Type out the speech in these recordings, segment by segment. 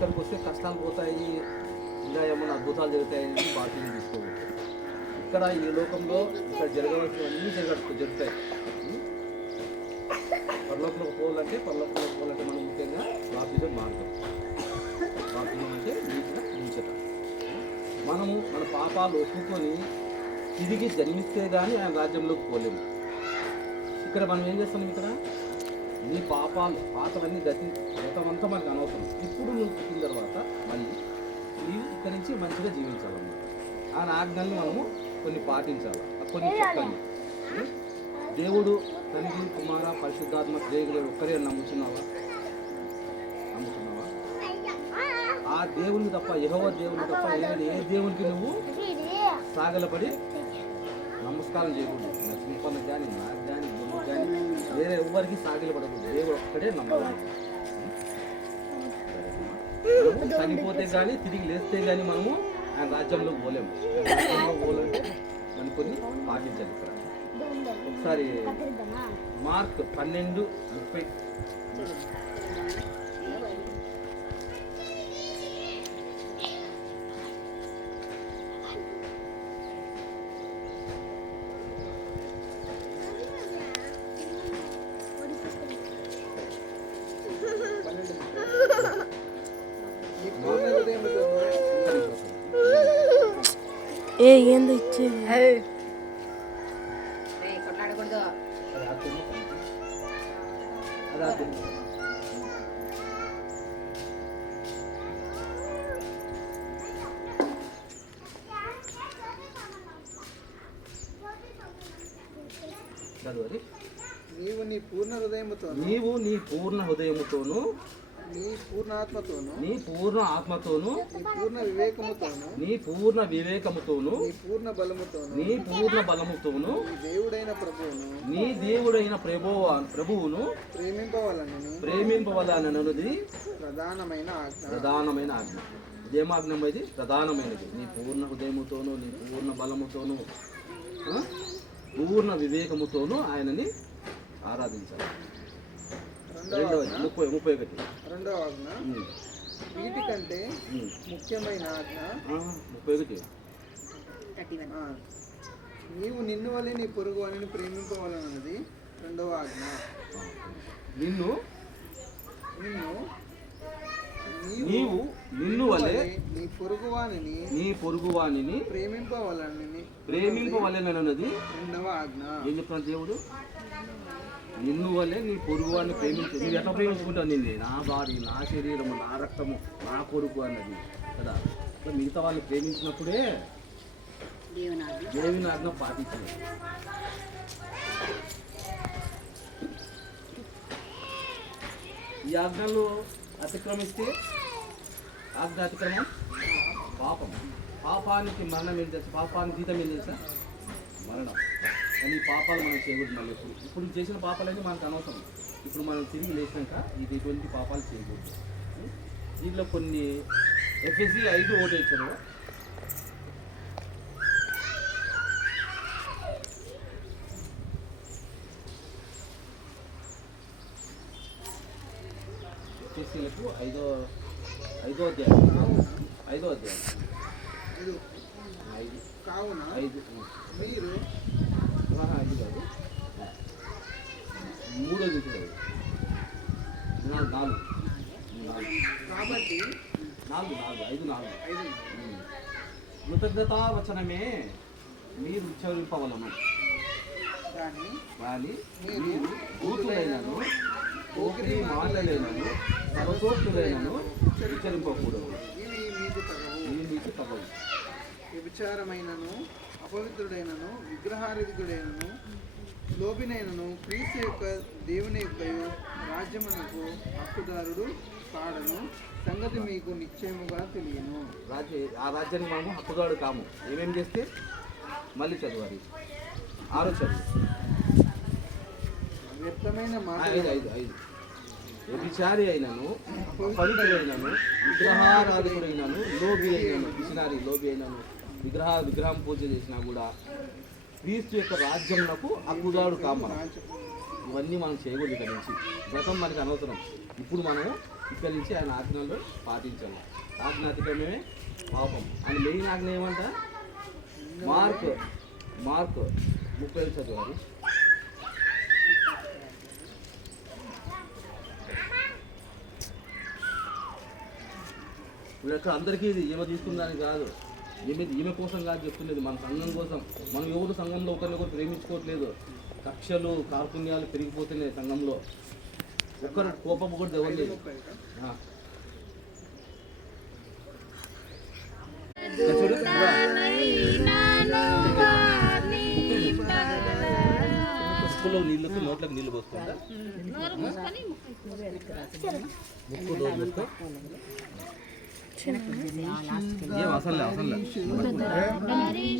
ఇక్కడికి వస్తే కష్టాలు పోతాయి, ఇంకా ఏమైనా అద్భుతాలు జరుగుతాయని బాధ్యతలు తీసుకోవచ్చు. ఇక్కడ ఈ లోకంలో ఇక్కడ జరగవలసినవన్నీ జరుగుతాయి. పరలోకంలోకి పోవాలంటే మనం ముఖ్యంగా బాప్తిజం మార్గం. బాప్తిజం అంటే నీచత. మనము మన పాపాలు ఒప్పుకొని తిరిగి జన్మిస్తే కానీ ఆయన రాజ్యంలోకి పోలేము. ఇక్కడ మనం ఏం చేస్తాం? ఇక్కడ నీ పాపాలు పాతవన్నీ గతమంతా మనకు అనవసరం. ఇప్పుడు నువ్వు పుట్టిన తర్వాత మళ్ళీ నీవు ఇక్కడి నుంచి మంచిగా జీవించాలన్నమాట. ఆ ఆజ్ఞల్ని మనము కొన్ని పాటించాలి, కొన్ని చెప్పాలి. దేవుడు తండ్రి, కుమార, పరిశుద్ధాత్మ త్రియేకుడు ఒక్కరే నమ్ముతున్నావా? ఆ దేవుని తప్ప, యెహోవా దేవుని తప్ప ఏ దేవునికి నువ్వు సాగలపడి నమస్కారం చేయకూడదు. నరసింహకు కానీ, నాకు కానీ, గురువుకు కానీ వేరే ఎవరికి సాగిలపడకూడదు. దేవుడు ఒక్కడే నమ్మాలి. చనిపోతే కానీ తిరిగి లేస్తే కానీ మనము ఆయన రాజ్యంలోకి పోలేము. పోలంటే మనం కొన్ని పాటించాలి. ఇక్కడ ఒకసారి మార్క్ 12:30. ఏందో ఇచ్చేది నీవు నీ పూర్ణ హృదయముతోను, నీ పూర్ణ ఆత్మతోను, నీ పూర్ణ ఆత్మతోను, నీ పూర్ణ వివేకముతోను, నీ పూర్ణ వివేకముతోను, నీ పూర్ణ బలముతోను, నీ పూర్ణ బలముతోను, నీ దేవుడైన ప్రభువును ప్రేమింపవలనది ప్రధానమైన ఆజ్ఞ. ఇదేమాజ్ఞ? ఇది ప్రధానమైనది. నీ పూర్ణ హృదయముతోను, నీ పూర్ణ బలముతోను, పూర్ణ వివేకముతోను ఆయనని ఆరాధించాలి. 31. రెండవ ఆజ్ఞ వీటికంటే ముఖ్యమైన ఆజ్ఞ 31. నీవు నిన్ను వలె నీ పొరుగు వానిని ప్రేమింపవలనది రెండవ ఆజ్ఞ. నిన్ను వలె నీ పొరుగు వానిని ప్రేమింపవలెనన్నది రెండవ ఆజ్ఞ. ఏం చెప్తున్నాడు దేవుడు? నిన్ను వల్లే నీ పొరుగువాన్ని ప్రేమించు. నువ్వు ఎట్లా ప్రేమించుకుంటావు? నిన్ను నా బాడీ, నా శరీరము, నా రక్తము, నా కొడుకు అన్నది కదా. మిగతా వాళ్ళని ప్రేమించినప్పుడే దేవుని ఆజ్ఞ పాటించాలి. ఈ ఆజ్ఞలు అతిక్రమిస్తే అతిక్రమం పాపం. పాపానికి మరణం ఏం తెలుసా? పాపానికి జీతం ఏం తెలుసా? మరణం. కానీ ఈ పాపాలు మనం చేయకూడదు. మళ్ళీ ఇప్పుడు చేసిన పాపాలన్నీ మనకు అనవసరం. ఇప్పుడు మనం తిరిగి లేచినాక ఇటువంటి పాపాలు చేయకూడదు. దీంట్లో కొన్ని ఎఫ్ఎస్సి 5:1 ఇచ్చారు. ఎఫ్ఎస్సీలకు 5వ అధ్యాయం. కావున మీరు 5 కాదు, 3 కాబట్టి 4 కృతజ్ఞతావచనమే మీరు ఉచ్చరింపవలను, కానీ మీరు భూతులైనను పోకిరి మాటలైనను సర్వసోక్తులైనను ఉచ్చరింపకూడదు. ఇవి మీకు తగవు. వ్యభిచారమైనను, అపవిత్రుడైనను, విగ్రహారాధికుడైనను, లోబినైనను క్రీస్తు యొక్క దేవుని యొక్క రాజ్యమునకు హక్కుదారుడు కాడను సంగతి మీకు నిశ్చయముగా తెలియను. ఆ రాజ్యాన్ని మనము హక్కుదారుడు కాము. ఏమేం చేస్తే? మళ్ళీ చదవాలి. 6వ చదువు. వ్యర్థమైన మాట 5 వ్యభిచారి అయినను, అపవిత్రుడైనను, విగ్రహారాధికుడైనను, లోబి అయినను, విగ్రహం పూజ చేసినా కూడా క్రీస్తు యొక్క రాజ్యమునకు హక్కుదారుడు కాము. ఇవన్నీ మనం చేయకూడదు. ఇక్కడ నుంచి గతం మనకు అనవసరం. ఇప్పుడు మనము ఇక్కడి నుంచి ఆయన ఆజ్ఞలు పాటించాలి. ఆజ్ఞాతికమే పాపం అని మెయిన్ ఆజ్ఞ ఏమంట? మార్క్ 30 చదివారు. ఇప్పుడు అందరికీ ఇది ఈమె తీసుకుందాని కాదు, ఈమె కోసం కాదు చెప్తున్నది, మన సంఘం కోసం. మనం ఎవరు సంఘంలో ఒకరినొకరు ప్రేమించుకోవట్లేదు. కక్షలు కార్పుణ్యాలు పెరిగిపోతున్నాయి సంఘంలో. ఒక్కరు కోపం కూడా ఎవరు ముక్కులో నీళ్ళకు నోట్లకు నీళ్ళు పోసుకుంటా ముక్కు నోరు మూసుకో. ఏం అసలు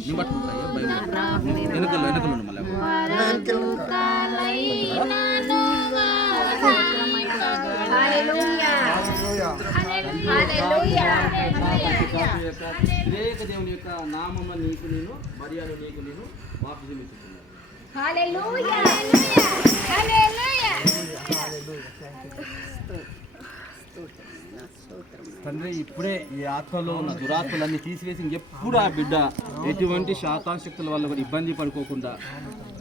నీ పట్టుకుంటా వెనకలు మళ్ళీ వివేక దేవుని యొక్క నామము నీకు నేను, మర్యాద నీకు నేను బాప్తిజం ఇస్తున్నాను. తండ్రి, ఇప్పుడే ఈ ఆత్మలో ఉన్న దురాత్మలన్నీ తీసివేసి ఎప్పుడు ఆ బిడ్డ ఎటువంటి శాతాశక్తుల వల్ల కూడా ఇబ్బంది పడుకోకుండా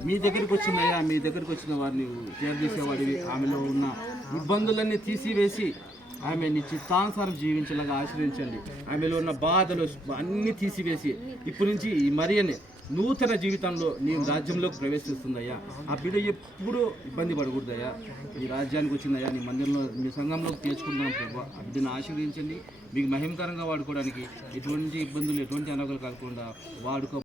మీ దగ్గరికి వచ్చినాయా, మీ దగ్గరికి వచ్చిన వారిని చేరదీసేవాడివి. ఆమెలో ఉన్న ఇబ్బందులన్నీ తీసివేసి ఆమె నీ చిత్తానుసారం జీవించేలాగా ఆశ్రయించండి. ఆమెలో ఉన్న బాధలు అన్నీ తీసివేసి ఇప్పటి నుంచి ఈ మరియని నూతన జీవితంలో నీ రాజ్యంలోకి ప్రవేశిస్తుందయ్యా. ఆ బిడ్డ ఎప్పుడూ ఇబ్బంది పడకూడదయ్యా. ఈ రాజ్యానికి వచ్చిందయ్యా, నీ మందిరంలో మీ సంఘంలోకి తీర్చుకుంటున్నాం ప్రభు. ఆ బిడ్డను ఆశీర్వదించండి. మీకు మహిమకరంగా వాడుకోవడానికి ఎటువంటి ఇబ్బందులు, ఎటువంటి అనగలు కాకుండా వాడుకో.